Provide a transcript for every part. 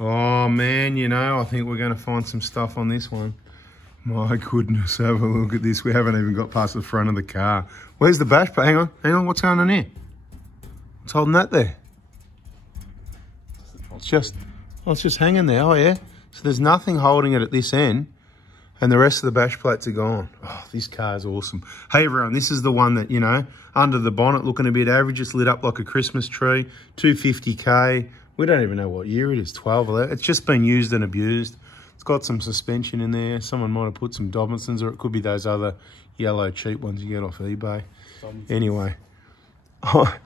Oh man, you know, I think we're going to find some stuff on this one. My goodness, have a look at this. We haven't even got past the front of the car. Where's the bash plate? Hang on, what's going on here? What's holding that there? It's just hanging there, oh yeah. So there's nothing holding it at this end, and the rest of the bash plates are gone. Oh, this car is awesome. Hey everyone, this is the one that, you know, under the bonnet looking a bit average, just lit up like a Christmas tree, 250k. We don't even know what year it is, 12 or 11. It's just been used and abused. It's got some suspension in there. Someone might have put some Dobinsons, or it could be those other yellow cheap ones you get off eBay. Anyway,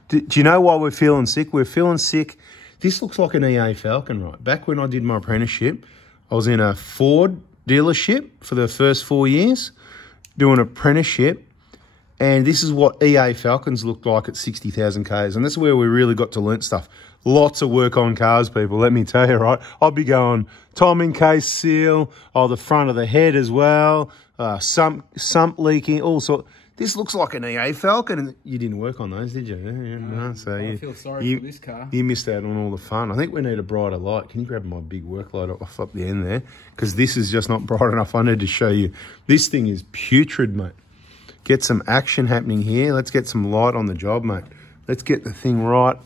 do you know why we're feeling sick? We're feeling sick. This looks like an EA Falcon, right? Back when I did my apprenticeship, I was in a Ford dealership for the first 4 years doing an apprenticeship. And this is what EA Falcons looked like at 60,000 Ks. And that's where we really got to learn stuff. Lots of work on cars, people, let me tell you, right? I'll be going timing case seal, the front of the head as well, sump leaking, all sorts. This looks like an EA Falcon. And you didn't work on those, did you? No. So I feel sorry for this car. You missed out on all the fun. I think we need a brighter light. Can you grab my big work light off up the end there? Because this is just not bright enough. I need to show you. This thing is putrid, mate. Get some action happening here. Let's get some light on the job, mate. Let's get the thing right.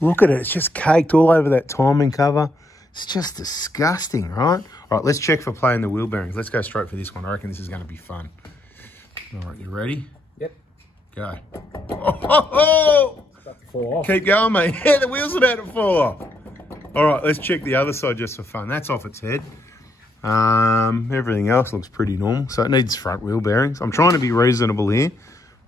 Look at it. It's just caked all over that timing cover. It's just disgusting, right? All right, let's check for playing the wheel bearings. Let's go straight for this one. I reckon this is going to be fun. All right, you ready? Yep. Go. Oh! About to fall off. Keep going, mate. Yeah, the wheel's about to fall off. All right, let's check the other side just for fun. That's off its head. Everything else looks pretty normal. So it needs front wheel bearings. I'm trying to be reasonable here.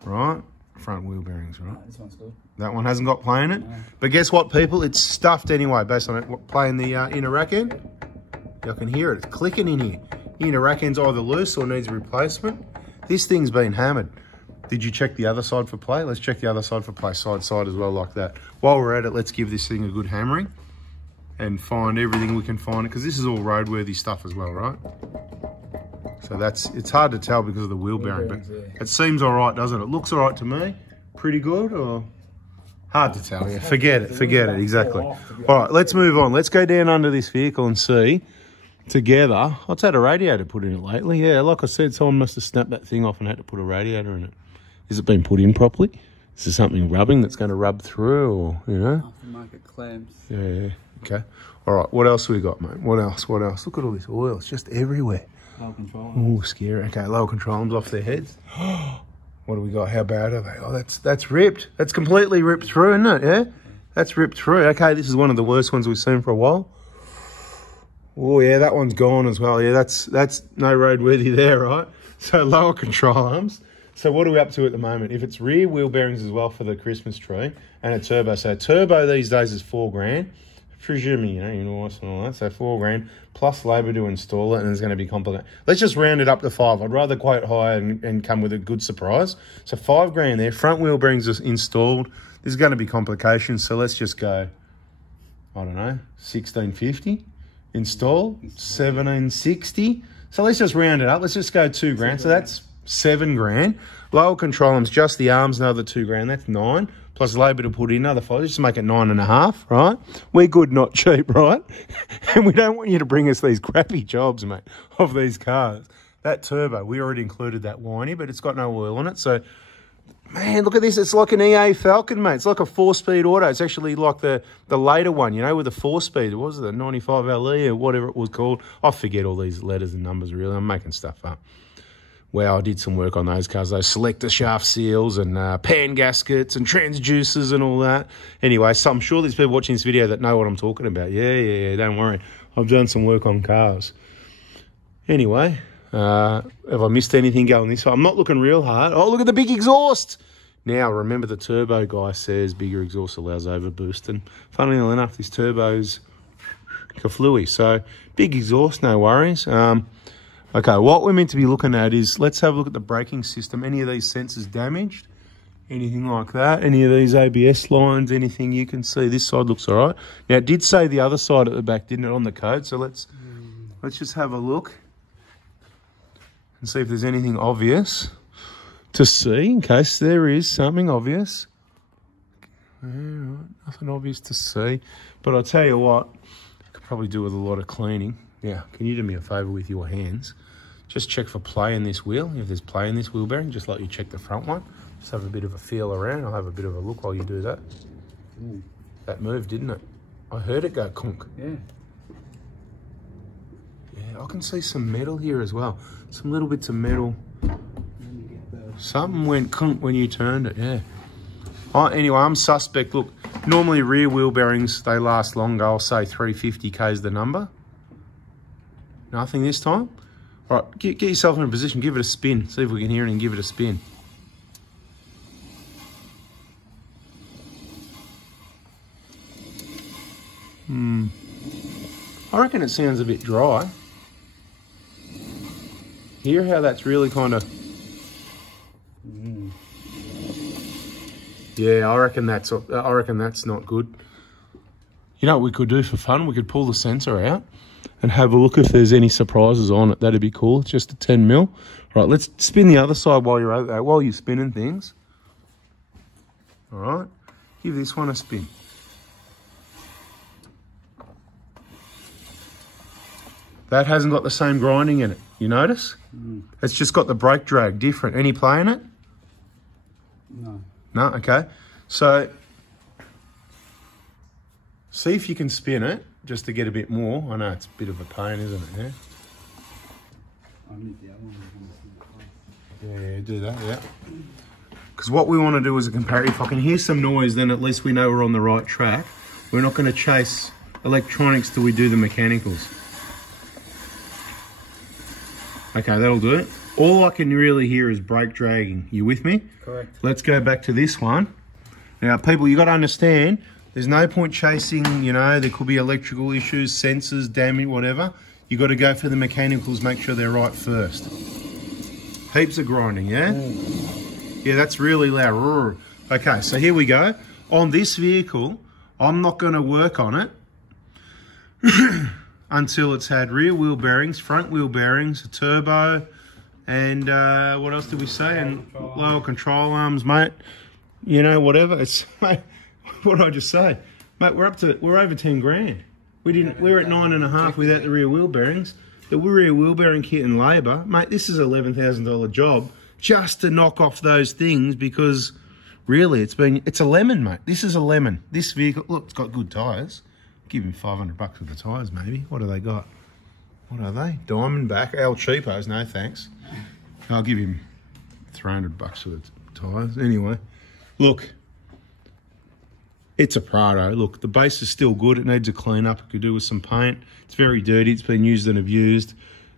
Right? Front wheel bearings, right? No, this one's good. That one hasn't got play in it. No. But guess what, people? It's stuffed anyway, based on it playing the inner rack end. You can hear it. It's clicking in here. The inner rack end's either loose or needs replacement. This thing's been hammered. Did you check the other side for play? Let's check the other side for play, side as well, like that. While we're at it, let's give this thing a good hammering and find everything we can find, because this is all roadworthy stuff as well, right? So it's hard to tell because of the wheel bearing, but it seems all right, doesn't it? It looks all right to me. Pretty good, or hard to tell. Yeah, forget it, exactly. All right, let's move on. Let's go down under this vehicle and see together. What's had a radiator put in it lately? Yeah, like I said, someone must have snapped that thing off and had to put a radiator in it. Has it been put in properly? Is there something rubbing that's going to rub through, or, you know? Aftermarket clamps. Yeah. Okay. All right. What else we got, mate? What else? Look at all this oil. It's just everywhere. Low control. Oh, scary. Okay. Lower control arms off their heads. What do we got? How bad are they? Oh, that's ripped. That's completely ripped through, isn't it? Yeah. That's ripped through. Okay. This is one of the worst ones we've seen for a while. Oh yeah, that one's gone as well. Yeah, that's no roadworthy there, right? So lower control arms. So what are we up to at the moment? If it's rear wheel bearings as well for the Christmas tree and a turbo. So turbo these days is $4,000. Presuming, you know, invoice and all that. So $4,000 plus labour to install it, and it's going to be complicated. Let's just round it up to 5. I'd rather quote high and come with a good surprise. So $5,000 there. Front wheel bearings are installed. There's going to be complications. So let's just go, I don't know, 1,650 install, 1,760. So let's just round it up. Let's just go $2,000. So that's $7,000. Lower control arms, just the arms, another $2,000. That's $9,000. Plus labour to put in another $5,000. Just make it $9,500, right? We're good, not cheap, right? And we don't want you to bring us these crappy jobs, mate, of these cars. That turbo, we already included that whiny, but it's got no oil on it. So, man, look at this. It's like an EA Falcon, mate. It's like a 4-speed auto. It's actually like the later one, you know, with the 4-speed. What was it, the 95 LE or whatever it was called? I forget all these letters and numbers, really. I'm making stuff up. Wow, I did some work on those cars, those selector shaft seals and pan gaskets and transducers and all that. Anyway, so I'm sure there's people watching this video that know what I'm talking about. Yeah, don't worry. I've done some work on cars. Anyway, have I missed anything going this way? I'm not looking real hard. Oh, look at the big exhaust. Now, remember the turbo guy says bigger exhaust allows overboost. And funnily enough, this turbo's kaflooey. So, big exhaust, no worries. Okay, what we're meant to be looking at is, let's have a look at the braking system. Any of these sensors damaged? Anything like that? Any of these ABS lines? Anything you can see? This side looks all right. Now, it did say the other side at the back, didn't it, on the code? So let's just have a look and see if there's anything obvious to see, in case there is something obvious. Yeah, right. Nothing obvious to see. But I tell you what, probably do with a lot of cleaning. Yeah, can you do me a favour with your hands? Just check for play in this wheel. If there's play in this wheel bearing, just like you check the front one. Just have a bit of a feel around. I'll have a bit of a look while you do that. Ooh. That moved, didn't it? I heard it go conk. Yeah. Yeah, I can see some metal here as well. Some little bits of metal. Something went conk when you turned it, yeah. Oh, anyway, I'm suspect. Look, normally rear wheel bearings, they last longer. I'll say 350k is the number. Nothing this time. All right, get yourself in a position. Give it a spin. See if we can hear it and give it a spin. I reckon it sounds a bit dry. Hear how that's really kind of... Yeah, I reckon that's not good. You know what we could do for fun? We could pull the sensor out and have a look if there's any surprises on it. That'd be cool. It's just a 10 mil. Right, let's spin the other side while you're spinning things. All right, give this one a spin. That hasn't got the same grinding in it. You notice? It's just got the brake drag different. Any play in it? No. No, okay. So, see if you can spin it just to get a bit more. I know it's a bit of a pain, isn't it? Yeah. I need the other one. Yeah, do that, yeah. Because what we want to do is a comparative. If I can hear some noise, then at least we know we're on the right track. We're not going to chase electronics till we do the mechanicals. Okay, that'll do it. All I can really hear is brake dragging. You with me? Correct. Let's go back to this one. Now, people, you got to understand, there's no point chasing, you know, there could be electrical issues, sensors, damage, whatever. You got to go for the mechanicals, make sure they're right first. Heaps of grinding, yeah? Yeah, that's really loud. Okay, so here we go. On this vehicle, I'm not going to work on it until it's had rear wheel bearings, front wheel bearings, a turbo, and what else did we say? And lower control arms, mate. You know, whatever. It's, mate, what did I just say? Mate, we're over 10 grand. We're at 9.5 without the rear wheel bearings. The rear wheel bearing kit and labour, mate, this is an $11,000 job just to knock off those things because really it's a lemon, mate. This is a lemon. This vehicle, look, it's got good tyres. Give him $500 for the tyres, maybe. What do they got? What are they? Diamondback, El Cheapos, no thanks. I'll give him $300 for the tyres. Anyway, look, it's a Prado. Look, the base is still good. It needs a clean up. It could do with some paint. It's very dirty. It's been used and abused.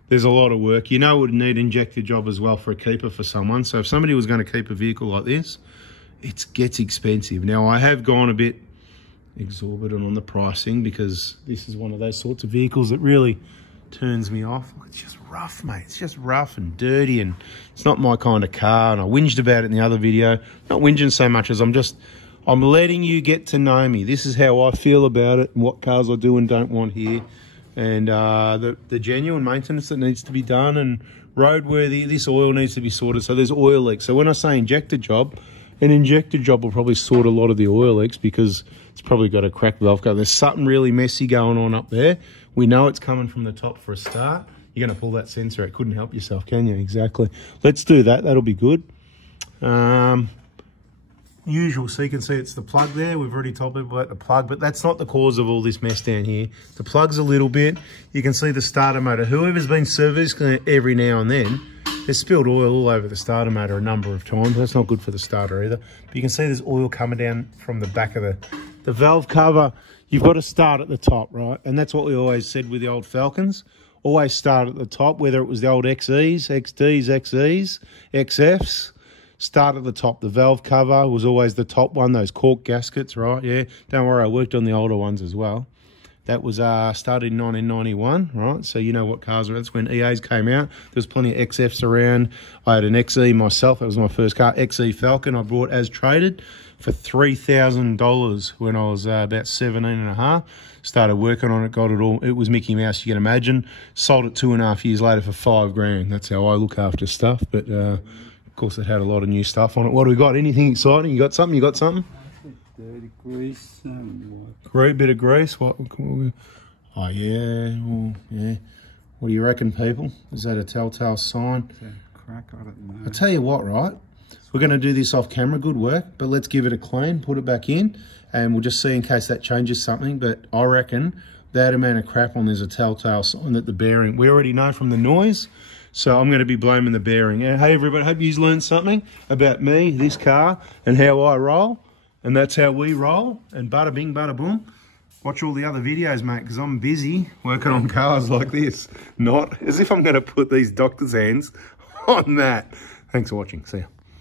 There's a lot of work. You know it would need injector job as well for a keeper for someone. So if somebody was going to keep a vehicle like this, it gets expensive. Now, I have gone a bit exorbitant on the pricing because this is one of those sorts of vehicles that really turns me off. Look, it's just rough, mate. It's just rough and dirty and it's not my kind of car. And I whinged about it in the other video. Not whinging so much as I'm letting you get to know me. This is how I feel about it and what cars I do and don't want here. And the genuine maintenance that needs to be done and roadworthy, this oil needs to be sorted. So there's oil leaks. So when I say injector job, an injector job will probably sort a lot of the oil leaks because it's probably got a cracked valve cover. There's something really messy going on up there. We know it's coming from the top for a start. You're going to pull that sensor out. Couldn't help yourself, can you? Exactly. Let's do that. That'll be good. Usual, so you can see it's the plug there. We've already told people about the plug, but that's not the cause of all this mess down here. The plug's a little bit. You can see the starter motor. Whoever's been servicing it every now and then, there's spilled oil all over the starter motor a number of times. That's not good for the starter either. But you can see there's oil coming down from the back of the valve cover. You've got to start at the top, right? And that's what we always said with the old Falcons. Always start at the top, whether it was the old XEs, XDs, XEs, XFs. Start at the top. The valve cover was always the top one, those cork gaskets, right? Yeah, don't worry, I worked on the older ones as well. That was started in 1991, right? So you know what cars are. That's when EAs came out. There was plenty of XFs around. I had an XE myself. That was my first car, XE Falcon. I bought as traded for $3,000 when I was about 17 and a half. Started working on it, got it all. It was Mickey Mouse, you can imagine. Sold it 2.5 years later for $5 grand. That's how I look after stuff. But of course, it had a lot of new stuff on it. What do we got? Anything exciting? You got something? You got something? Dirty grease. Great bit of grease. What? Oh, yeah. Well, yeah. What do you reckon, people? Is that a telltale sign? Is that a crack? I don't know. I'll tell you what, right? We're going to do this off camera, good work, but let's give it a clean, put it back in, and we'll just see in case that changes something. But I reckon that amount of crap on there's a telltale sign that the bearing, we already know from the noise, so I'm going to be blaming the bearing. Hey, everybody, hope you've learned something about me, this car, and how I roll, and that's how we roll, and bada bing, bada boom. Watch all the other videos, mate, because I'm busy working on cars like this. Not as if I'm going to put these doctor's hands on that. Thanks for watching. See ya.